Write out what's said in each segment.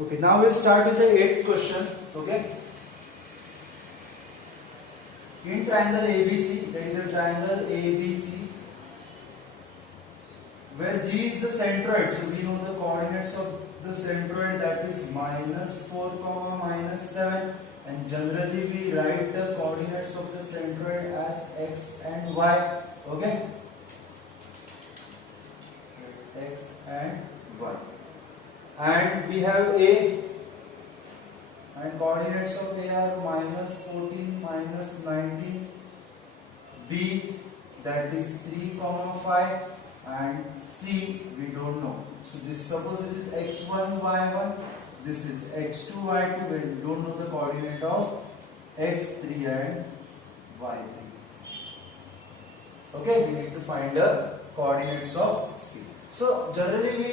Okay, now we'll start with the 8th question. Okay. In triangle ABC, there is a triangle ABC where G is the centroid. So we know the coordinates of the centroid, that is -4, -7, and generally we write the coordinates of the centroid as x and y. Okay. X and y. And we have A, and coordinates of A are -14, -19, B, that is 3, 5, and C we don't know. So this, suppose this is x1, y1, this is x2, y2, but we don't know the coordinate of x3 and y3. Okay, we need to find the coordinates of C. So generally we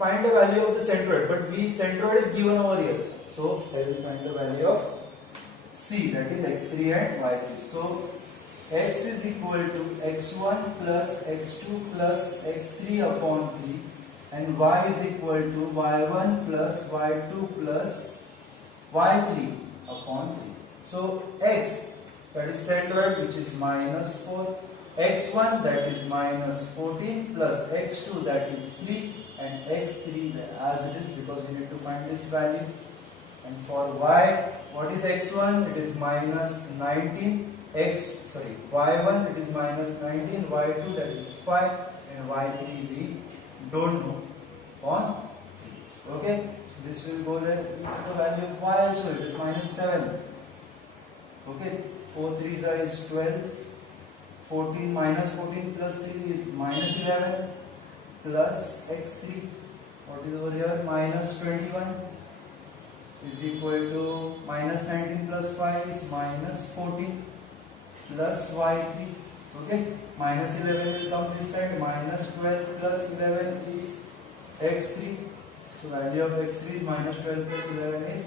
find the value of the centroid, but centroid is given over here. So I will find the value of C, that is x3 and y3. So x is equal to x1 plus x2 plus x3 upon 3, and y is equal to y1 plus y2 plus y3 upon 3. So x, that is centroid, which is -4, x1, that is -14, plus x2, that is 3, and x3 as it is, because we need to find this value. And for y, what is x1? It is -19, y1 it is -19, y2 that is 5, and y3 we don't know on 3. Okay, so this will go there. The value of y also, it is -7. Okay, 4 3s is 12, 14 -14 plus 3 is -11, plus x3, what is over here, -21, is equal to -19 plus 5 is -14, plus y3. Okay, -11 will come this side, -12 plus 11 is x3. So value of x3 is -12 plus 11 is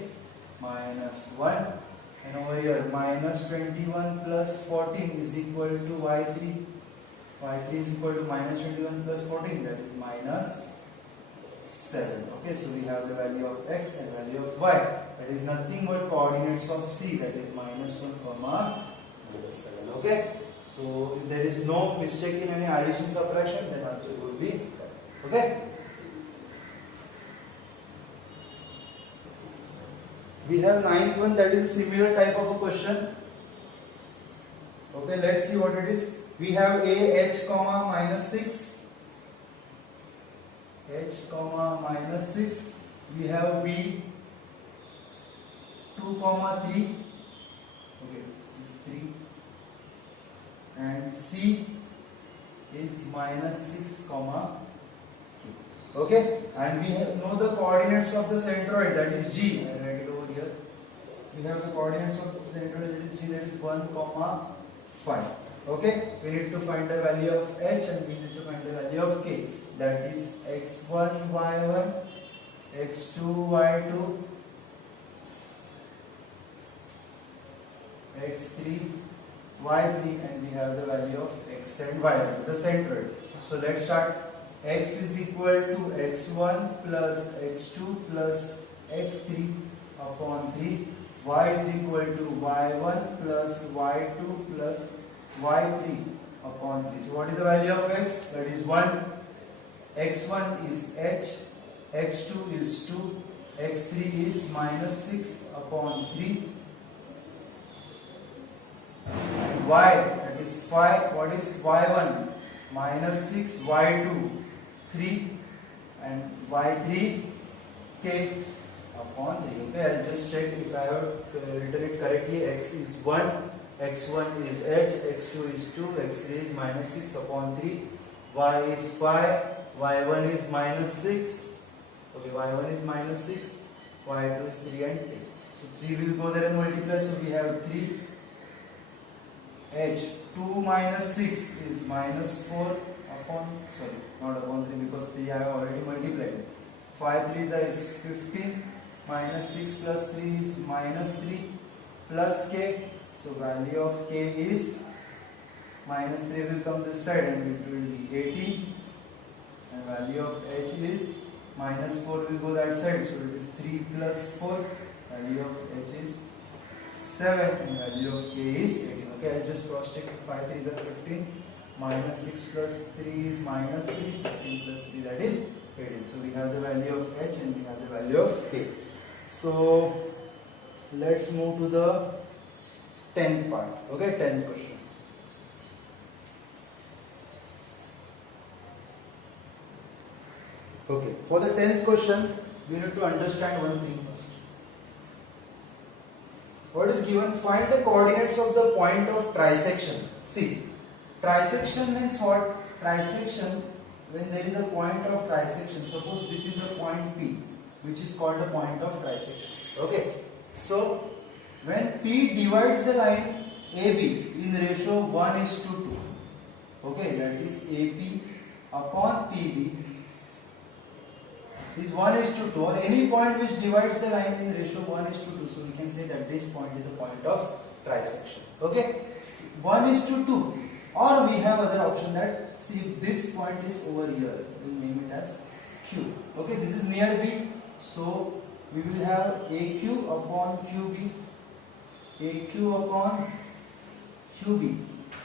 -1, and over here -21 plus 14 is equal to y3. y3 is equal to -21 plus 14, that is -7. Okay, so we have the value of x and value of y. That is nothing but coordinates of C, that is -1, -7. Okay, so if there is no mistake in any addition subtraction, then answer will be correct. Okay. We have 9th one, that is a similar type of a question. Okay, let's see what it is. We have a h comma -6, h comma -6. We have b 2 comma 3. Okay, this 3, and c is -6 comma 2. Okay, and we know the coordinates of the centroid, that is g. I write it over here. We have the coordinates of the centroid, that is g, that is 1 comma 5. Okay, we need to find the value of h and we need to find the value of k, that is x1 y1, x2 y2, x3 y3, and we have the value of x and y, that is the centroid. So let's start. X is equal to x1 plus x2 plus x3 upon 3, y is equal to y1 plus y2 plus y3 upon 3. So what is the value of x? That is 1. x1 is h, x2 is 2, x3 is -6 upon 3, and y, that is 5. What is y1? -6, y2 3, and y3 k upon 3. Okay, I'll just check if I have written it correctly. X is 1, x1 is h, x2 is 2, x3 is -6 upon 3, y is 5, y1 is -6. Okay, y1 is -6, y2 is 3 and 3. So 3 will go there and multiply. So we have 3 h 2 minus 6 is -4 upon, sorry, not upon 3, because 3 I have already multiplied. 5 3s is 15, -6 plus 3 is -3 plus k. So value of k is -3 will come this side and it will be 18, and value of h is minus 4 will go that side, so it is 3 plus 4, value of h is 7 and value of k is 18. Okay, I'll just cross check. 5 3 is 15, minus 6 plus 3 is minus 3, 15 plus 3, that is 18. So we have the value of h and we have the value of k. So let's move to the 10th part. Okay, 10th question. Okay, for the 10th question, we need to understand one thing first. What is given? Find the coordinates of the point of trisection. See, trisection means what? Trisection, when there is a point of trisection, suppose this is a point P, which is called a point of trisection. Okay, so when P divides the line AB in ratio 1:2, okay, that is AP upon PB is 1:2, or any point which divides the line in ratio 1:2, so we can say that this point is a point of trisection. Okay, 1:2, or we have other option that, see, if this point is over here, we'll name it as Q. Okay, this is near B, so we will have AQ upon QB, AQ upon QB,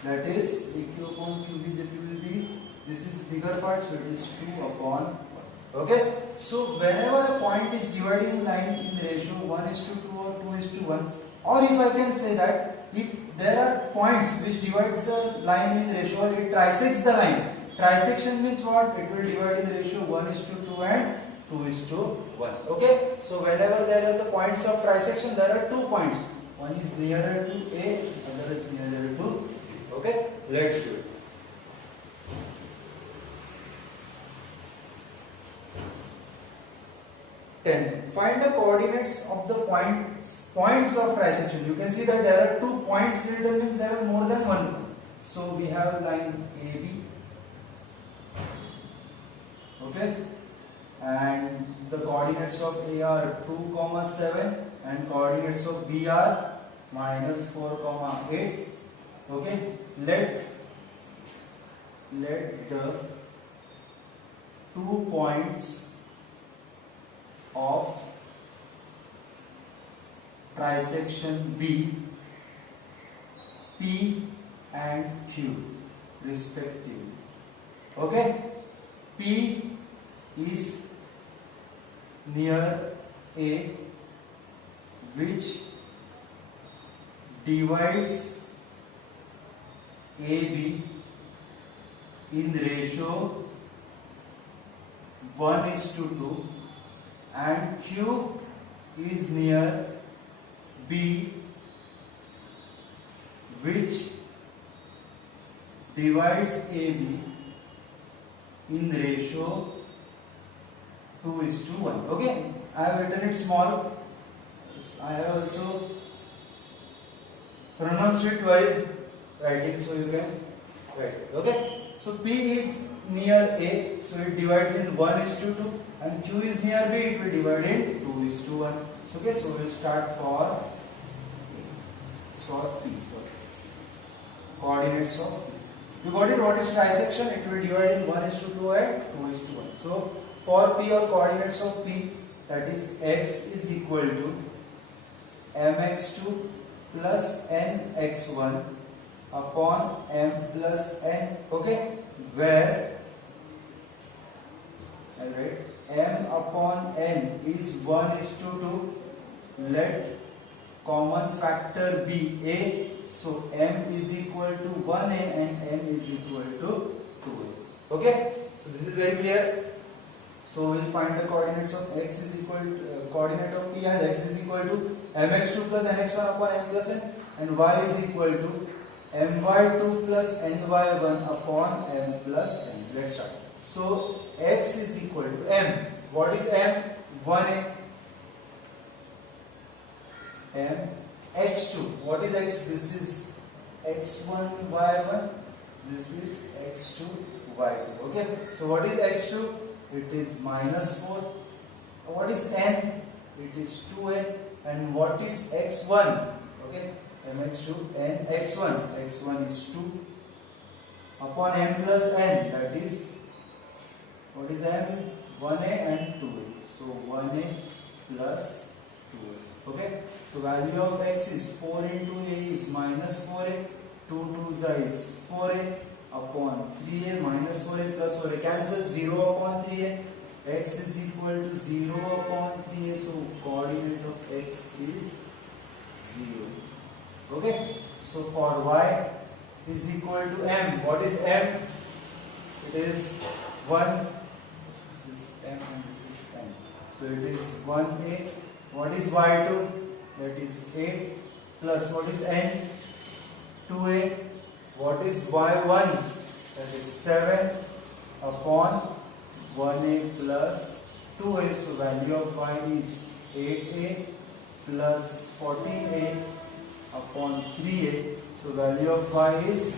that is AQ upon QB, that will be, this is bigger part, so it is 2 upon 1. Okay, so whenever a point is dividing line in ratio 1:2 or 2:1, or if I can say that if there are points which divides the line in ratio, or it trisects the line. Trisection means what? It will divide in ratio 1:2 and 2:1. Okay, so whenever there are the points of trisection, there are 2 points. One is nearer to A, other is nearer to B. Okay, let's do it. Find the coordinates of the points of trisection. You can see that there are 2 points written, means there are more than one point. So we have line AB, okay, and the coordinates of A are 2, 7, and coordinates of B are -4, 8. Okay, let the 2 points of trisection be P and Q respectively. Okay, P is near A, which divides AB in ratio 1:2, and Q is near B, which divides AB in ratio 2:1. Okay, I have written it small. I have also pronounced it while writing, so you can write it. Okay, so P is near A, so it divides in 1:2, and Q is near B, it will divide in 2:1. So, okay, so we will start for P. Coordinates of P. You got it? What is trisection? It will divide in 1:2 and 2:1. So for P, or coordinates of P, that is x is equal to mx2 plus nx1 upon m plus n. Okay, where I write m upon n is 1:2. Let common factor be a, so m is equal to 1a and n is equal to 2a. Okay, so this is very clear. So we'll find the coordinates of x is equal to coordinate of P as x is equal to mx2 plus nx1 upon m plus n, and y is equal to my2 plus ny1 upon m plus n. Let's start. So x is equal to m. What is m? 1a. M x2. What is x? This is x1 y1. This is x2 y2. Okay. So what is x2? It is -4. What is n? It is 2n. And what is x1? Okay. mx2 n x1. x1 is 2 upon m plus n. That is, what is m? 1a and 2a. So 1a plus 2a. Okay. So value of x is 4 into a is minus 4a. 2 2s is 4a upon 3a minus 4a plus 4a. Cancel 0 upon 3a. X is equal to 0 upon 3a. So coordinate of x is 0. Okay. So for y is equal to m. What is m? It is 1. This is m and this is n. So it is 1a. What is y2? That is 8 plus what is n? 2a. What is y1? That is 7 upon 1a plus 2a. So value of y is 8a plus 14a upon 3a. So value of y is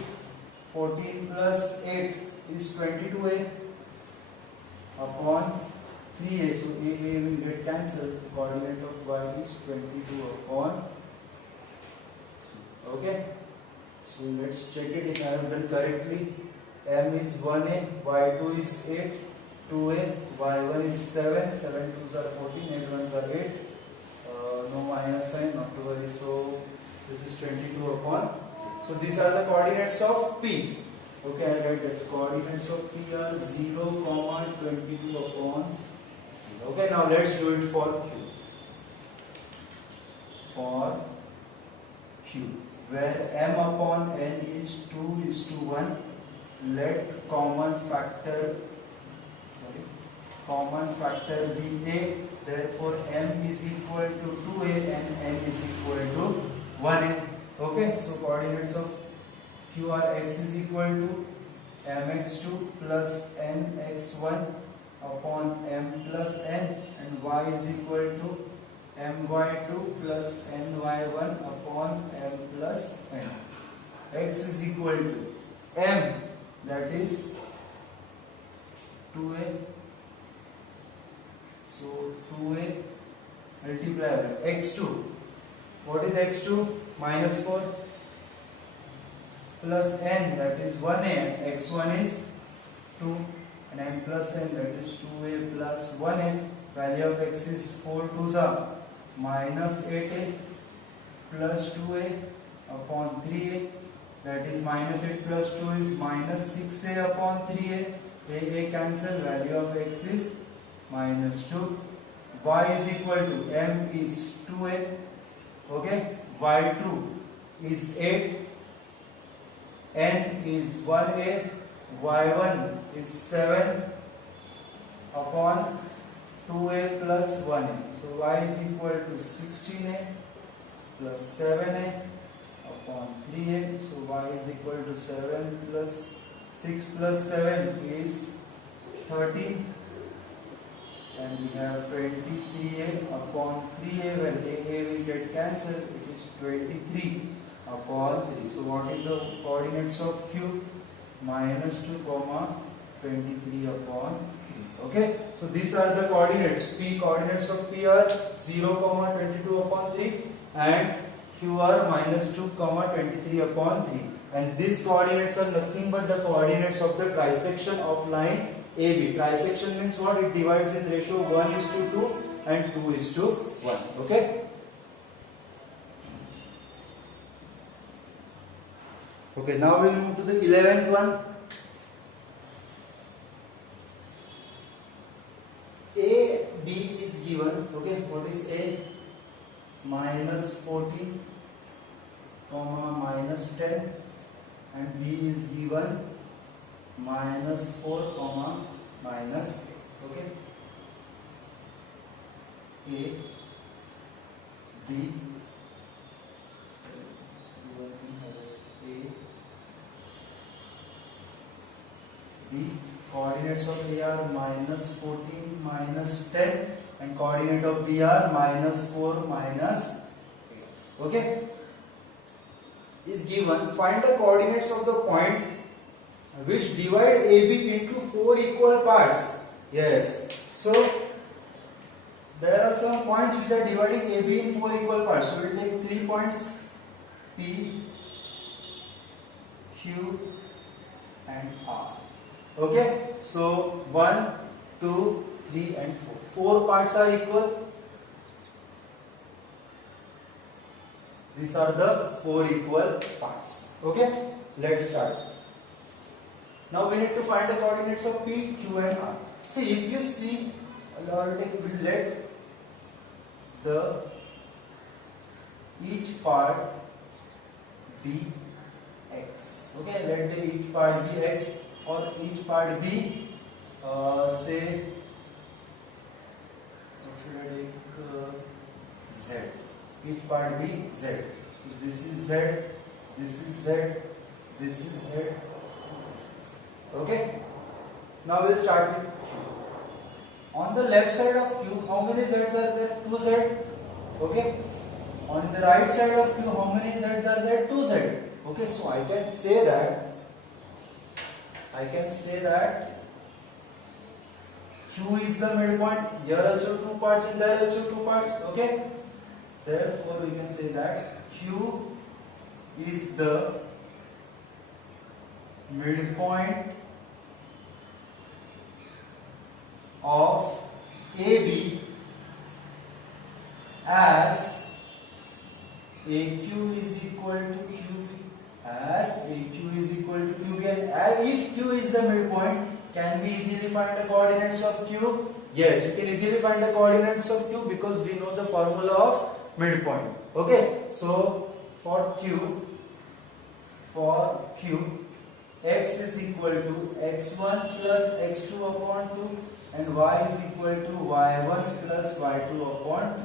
14 plus 8 is 22a upon 3a. So a will get cancelled. The coordinate of y is 22 upon 3. Okay. So let's check it if I have done correctly. M is 1a, y2 is 8, 2a, y1 is 7, 7 2s are 14, 8 1s are 8. No minus sign, not to worry. So this is 22 upon. So these are the coordinates of P. Okay, I write that coordinates of P are 0, 22 upon 3. Okay, now let's do it for Q. For Q, where m upon n is 2 is to 1, let common factor be a. Therefore m is equal to 2a and n is equal to 1a. Okay, so coordinates of Q are x is equal to mx2 plus nx1 upon m plus n, and y is equal to my2 plus ny1 upon m plus n. X is equal to m, that is 2a. So 2a multiplied by x2. What is x2? Minus 4 plus n, that is 1a, and x1 is 2, and m plus n, that is 2a plus 1a. Value of x is 4 2s are minus 8a plus 2a upon 3a, that is minus 8 plus 2 is minus 6a upon 3a. A cancel, value of x is minus 2. Y is equal to m is 2a. Okay, y2 is 8, n is 1a, y1 is 7 upon 2a plus 1a. So y is equal to 16a plus 7a upon 3a. So y is equal to 7 plus 6 plus 7 is 13. And we have 23a upon 3a. When a will get cancelled, it is 23 upon 3. So what is the coordinates of Q? Minus 2 comma 23 upon 3. Okay, so these are the coordinates. P coordinates of P are 0 comma 22 upon 3 and Q are minus 2 comma 23 upon 3. And these coordinates are nothing but the coordinates of the trisection of line AB. Trisection means what? It divides in ratio 1 is to 2 and 2 is to 1. Okay. Okay, now we'll move to the 11th one. A, B is given. Okay, what is A? Minus 14, comma minus 10, and B is given minus 4, comma minus 8. Okay. A, B, B. Coordinates of A are minus 14, minus 10, and coordinate of B are minus 4, minus 8. Okay. Is given. Find the coordinates of the point which divide AB into 4 equal parts. Yes. So there are some points which are dividing AB in 4 equal parts. So we will take 3 points: P, Q, and R. Okay. So 1, 2, 3 and 4. 4 parts are equal. These are the 4 equal parts. Okay, let's start. Now we need to find the coordinates of P, Q and R. See, if you see, we'll let the each part be x. Okay, let the each part be x or each part be say, what should I take, z. Each part be z. If this is z, this is z, this is z, this is z. Okay. Now we'll start with Q. On the left side of Q, how many z's are there? 2z. Okay. On the right side of Q, how many z's are there? 2z. Okay, so I can say that Q is the midpoint. Here also 2 parts and there also 2 parts. Okay. Therefore, we can say that Q is the midpoint of AB as AQ is equal to QB, as AQ is equal to QB, and if Q is the midpoint, can we easily find the coordinates of Q? Yes, we can easily find the coordinates of Q because we know the formula of midpoint. Okay, so for Q, x is equal to x1 plus x2 upon 2 and y is equal to y1 plus y2 upon 2.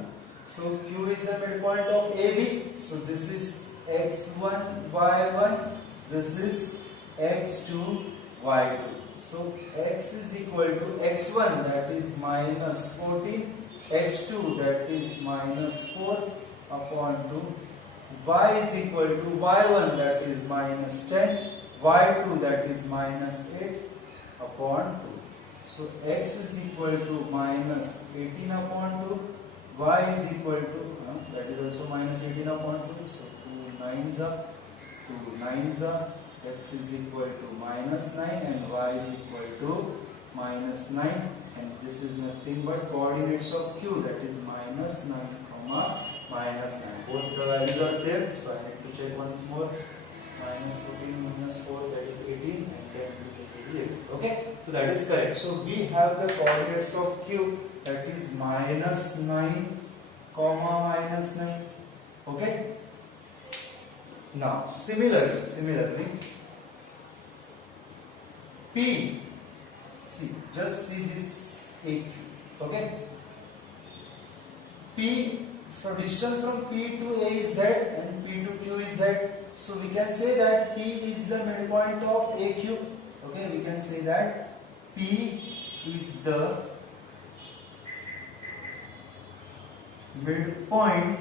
So Q is the midpoint of AB. So this is x1 y1, this is x2 y2. So x is equal to x1, that is minus 14, x2, that is minus 4 upon 2, y is equal to y1, that is minus 10, y2, that is minus 8 upon 2. So x is equal to minus 18 upon 2, y is equal to, that is also minus 18 upon 2, so 2 9s are, x is equal to minus 9 and y is equal to minus 9, and this is nothing but coordinates of Q, that is minus 9 comma minus 9. Both the values are same, so I need to check once more. Minus 14 minus 4, that is 18, and 10 to 88. Okay, so that is correct. So we have the coordinates of Q, that is minus 9 comma minus 9. Okay. Now similarly P, just see this AQ. Okay, P, for distance from P to A is Z and P to Q is Z, so we can say that P is the midpoint of AQ. Okay, we can say that P is the midpoint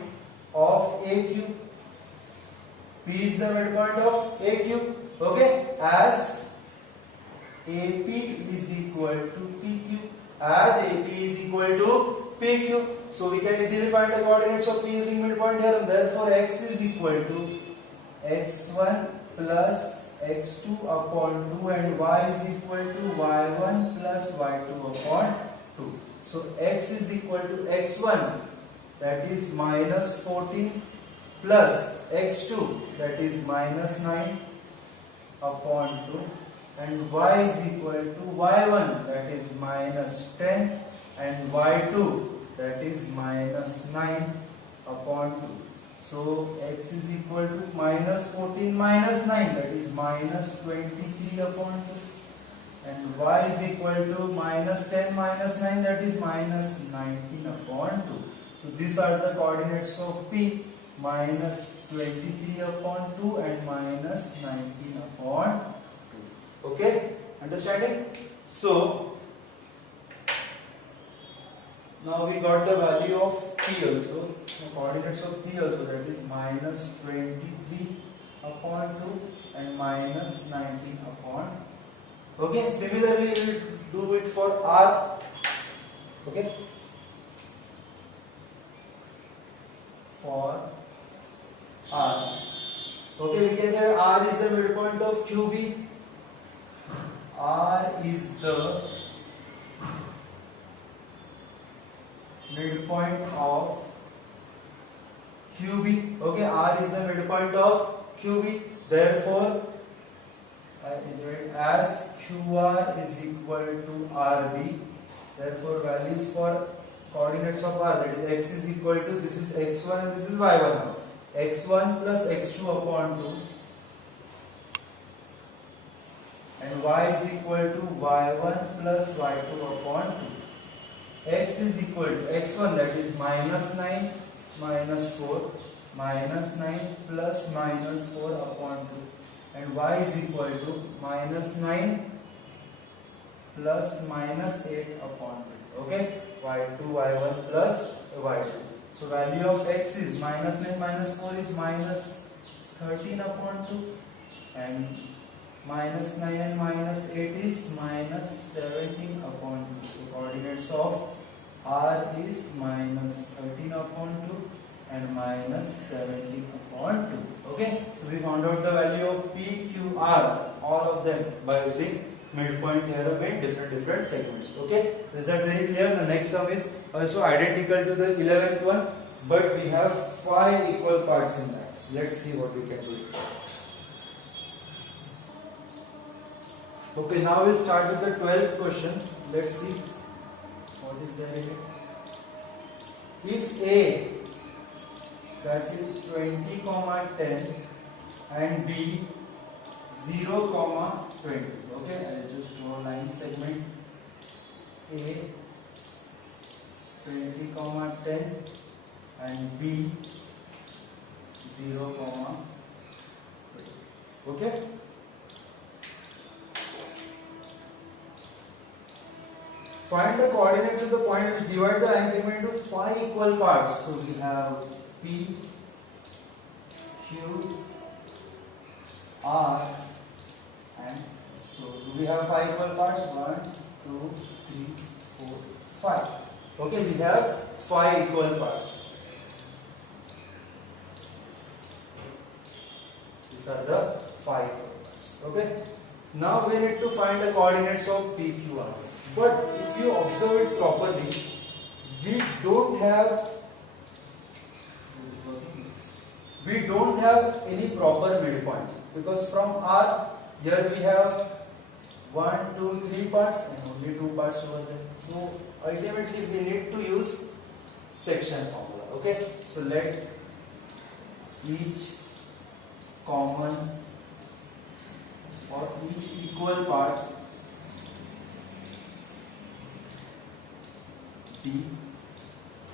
of AQ. P is the midpoint of AQ. Okay, as AP is equal to PQ, as AP is equal to PQ. So we can easily find the coordinates of P using midpoint theorem. Therefore, x is equal to x1 plus x2 upon 2 and y is equal to y1 plus y2 upon 2. So x is equal to x1, that is minus 14, plus x2, that is minus 9 upon 2, and y is equal to y1, that is minus 10, and y2, that is minus 9 upon 2. So x is equal to minus 14 minus 9, that is minus 23 upon 2, and y is equal to minus 10 minus 9, that is minus 19 upon 2. So these are the coordinates of P, minus 23 upon 2 and minus 19 upon 2. Okay, understanding? So now we got the value of P also, the coordinates of P also, that is minus 23 upon 2 and minus 19 upon 2. Okay, similarly we will do it for R. Okay, for R. Okay, we can say R is the midpoint of QB. R is the midpoint of QB. Okay, R is the midpoint of QB. Therefore, I write as QR is equal to RB. Therefore, values for coordinates of R, that is x is equal to, this is x1 and this is y1 now. x1 plus x2 upon 2 and y is equal to y1 plus y2 upon 2. X is equal to x1, that is minus 9 minus 4 minus 9 plus minus 4 upon 2, and y is equal to minus 9 plus minus 8 upon 2. Okay, y2 y1 plus y2. So value of x is minus 9 minus 4 is minus 13 upon 2, and minus 9 and minus 8 is minus 17 upon 2. So coordinates of R is minus 13 upon 2 and minus 17 upon 2. Okay, so we found out the value of P, Q, R, all of them by using midpoint theorem in different segments. Okay, is that very clear? The next sum is also identical to the 11th one, but we have 5 equal parts in that. Let's see what we can do. Okay, now we'll start with the 12th question. Let's see what is there in it. If A, that is 20, 10 and B 0, 20. Okay, I'll just draw a line segment. A 20, 10 and B 0, 20. Okay. Find the coordinates of the point which divide the line segment into 5 equal parts. So we have P, Q, R, and so we have 5 equal parts. 1, 2, 3, 4, 5. Okay, we have 5 equal parts. These are the 5 equal parts. Okay. Now we need to find the coordinates of P, Q, R. But if you observe it properly, we don't have any proper midpoint, because from R here we have 1, 2, 3 parts and only 2 parts over there. So ultimately we need to use section formula. Okay, so let each common or each equal part be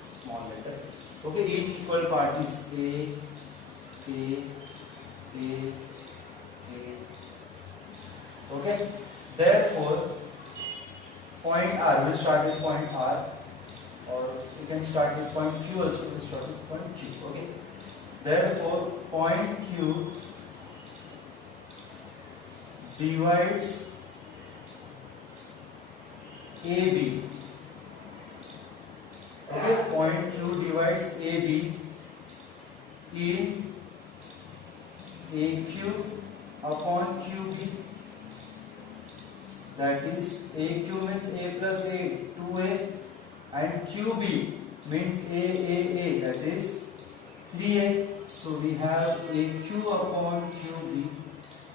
small letter. Okay, each equal part is A. Okay, therefore point R, we'll start with point R, or you can start with point Q also. We'll start with point Q. Okay, therefore point Q divides AB. Okay, point Q divides AB in AQ upon QB. That is, AQ means A plus A, 2A, and QB means A, that is 3A. So we have AQ upon QB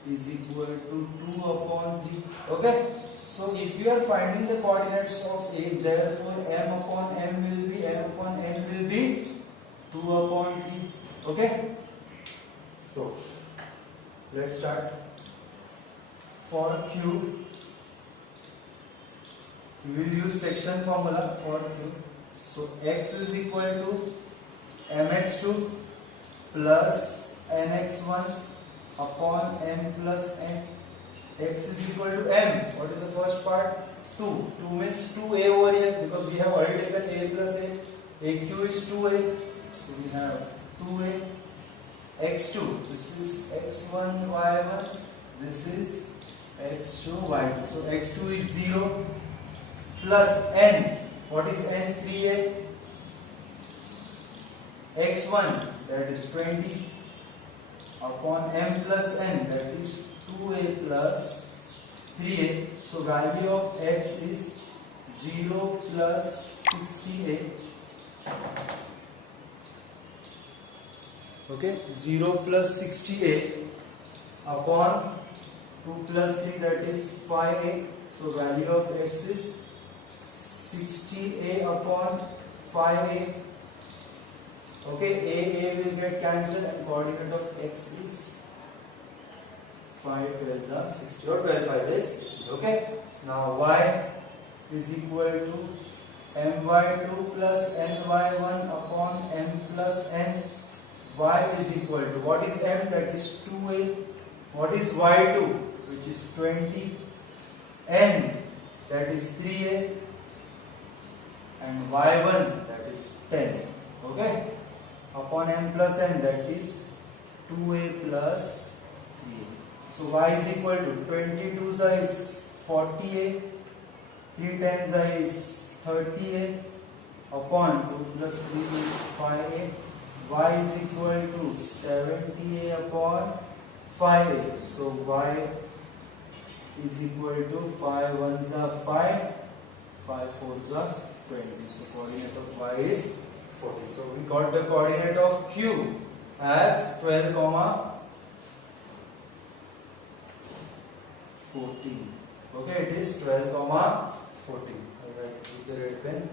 is equal to 2 upon 3. Okay, so if you are finding the coordinates of A, therefore M upon M will be, N upon N will be 2 upon 3. Okay, so let's start. For Q, we will use section formula for Q. So X is equal to MX2 plus NX1 upon M plus N. X is equal to M. What is the first part? 2. 2 means 2A over here, because we have already taken A plus A. AQ is 2A. So we have 2A. X2. This is X1, Y1. This is X2, Y2. So X2 is 0 plus N. What is N? 3A. X1, that is 20 upon M plus N, that is 2A plus 3A. So value of X is 0 plus 68 Okay, 0 plus 60a upon 2 plus 3, that is 5a. So value of x is 60a upon 5a. Okay, a will get cancelled and coordinate of x is 5 12s are 60 or 12 5 is 60. Okay, now y is equal to my2 plus ny1 upon m plus n. Y is equal to, what is m? That is 2a. What is y2? Which is 20. N, that is 3a. And y1, that is 10. Okay, upon m plus n, that is 2a plus 3a. So y is equal to 22 is 40a, 3 times I is 30a upon 2 plus 3 is 5a. Y is equal to 70a upon 5a. So y is equal to 5 ones are 5, 5 fours are 20. So coordinate of y is 14. So we got the coordinate of q as 12 comma 14. Okay, it is 12 comma 14. I write with the red pen.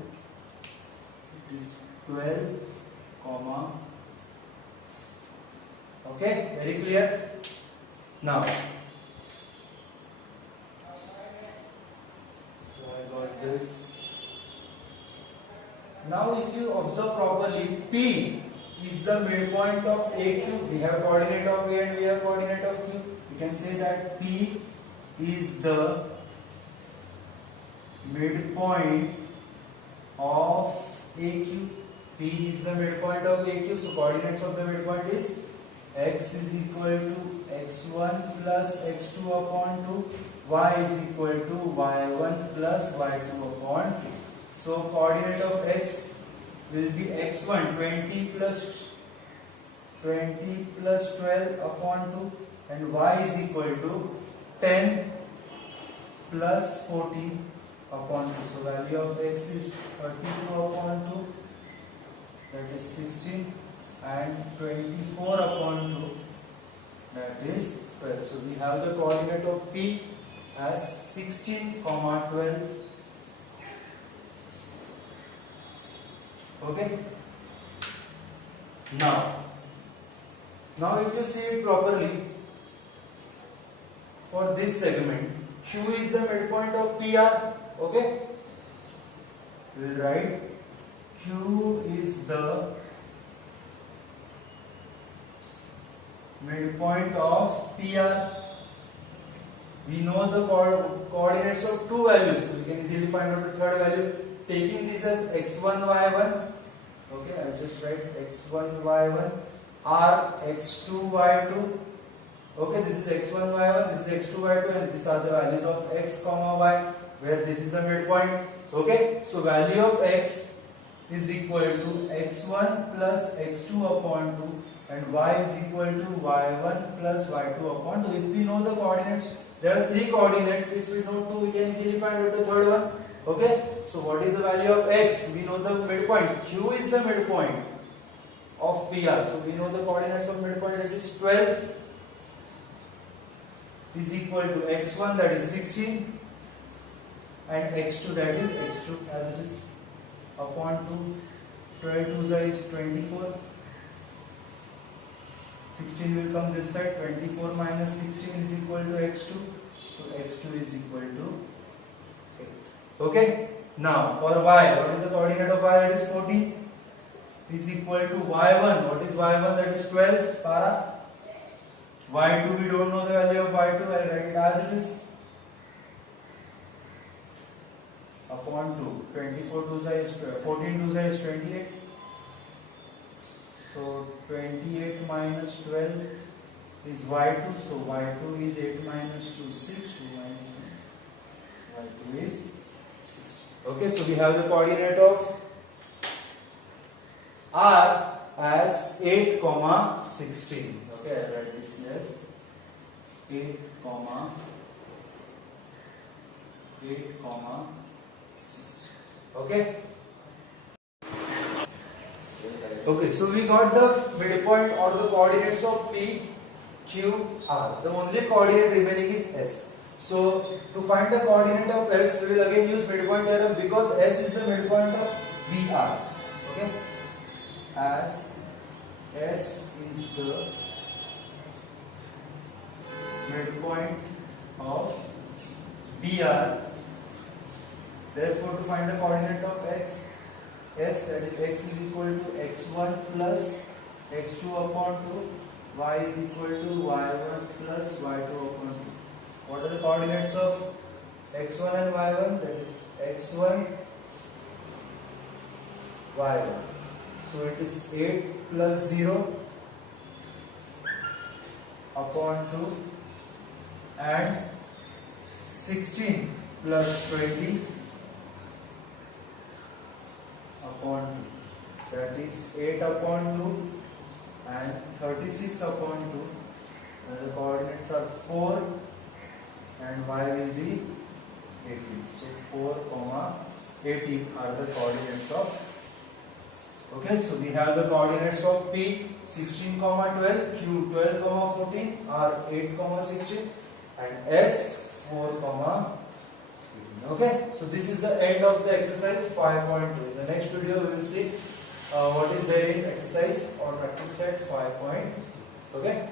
It is 12 comma. Okay, very clear. Now, so I got this. Now, if you observe properly, P is the midpoint of AQ. We have coordinate of A and we have coordinate of Q. You can say that P is the midpoint of AQ. P is the midpoint of AQ. So coordinates of the midpoint is x is equal to x1 plus x2 upon 2. Y is equal to y1 plus y2 upon 2. So coordinate of x will be x1 20 plus 12 upon 2 and y is equal to 10 plus 14 upon 2. So value of x is 32 upon 2, that is 16, and 24 upon 2, that is 12. So we have the coordinate of P as 16, 12. Okay. Now if you see it properly, for this segment, Q is the midpoint of PR. Okay. We will write Q is the midpoint of PR. We know the coordinates of two values, so we can easily find out the third value. Taking this as x1, y1. Okay, I will just write x1, y1, r x2, y2. Okay, this is x1, y1, this is x2, y2, and these are the values of x, y, where this is the midpoint. Okay, so value of x is equal to x1 plus x2 upon 2 and y is equal to y1 plus y2 upon 2. If we know the coordinates, there are three coordinates. If we know 2, we can easily find out the third one. Okay, so what is the value of x? We know the midpoint. Q is the midpoint of PR. So we know the coordinates of midpoint, that is 12 is equal to x1, that is 16, and x2, that is x2 as it is, upon 2. 12 2 is 24. 16 will come this side. 24 minus 16 is equal to x2. So x2 is equal to 8. Okay. Now for y, what is the coordinate of y? That is 14. Is equal to y1. What is y1? That is 12 para. y2, we don't know the value of y2. I'll write it as it is. Upon 2. 24 2 is 14 2 is 28. So 28 minus 12 is y2. So y2 is 8 minus 2 6. 2 minus 1. Y2 is 6. Okay, so we have the coordinate of r as 8 comma 16. Okay, I write this as 8 comma 16. Okay. Okay, so we got the midpoint or the coordinates of P, Q, R. The only coordinate remaining is S. So to find the coordinate of S, we will again use midpoint theorem because S is the midpoint of BR. Okay, as S is the midpoint of BR. Therefore, to find the coordinate of X, S, that is X is equal to X1 plus X2 upon 2, Y is equal to Y1 plus Y2 upon 2. What are the coordinates of X1 and Y1? That is X1, Y1. So it is 8 plus 0 upon 2 and 16 plus 20 upon 2. That is 8 upon 2 and 36 upon 2. And the coordinates are 4 and Y will be 18. So 4, 18 are the coordinates of. Okay, so we have the coordinates of P 16, 12, Q 12, 14, R 8, 16 and S 4, 18. Okay, so this is the end of the exercise 5.2. In the next video we will see what is there in exercise or practice set 5.2. Okay.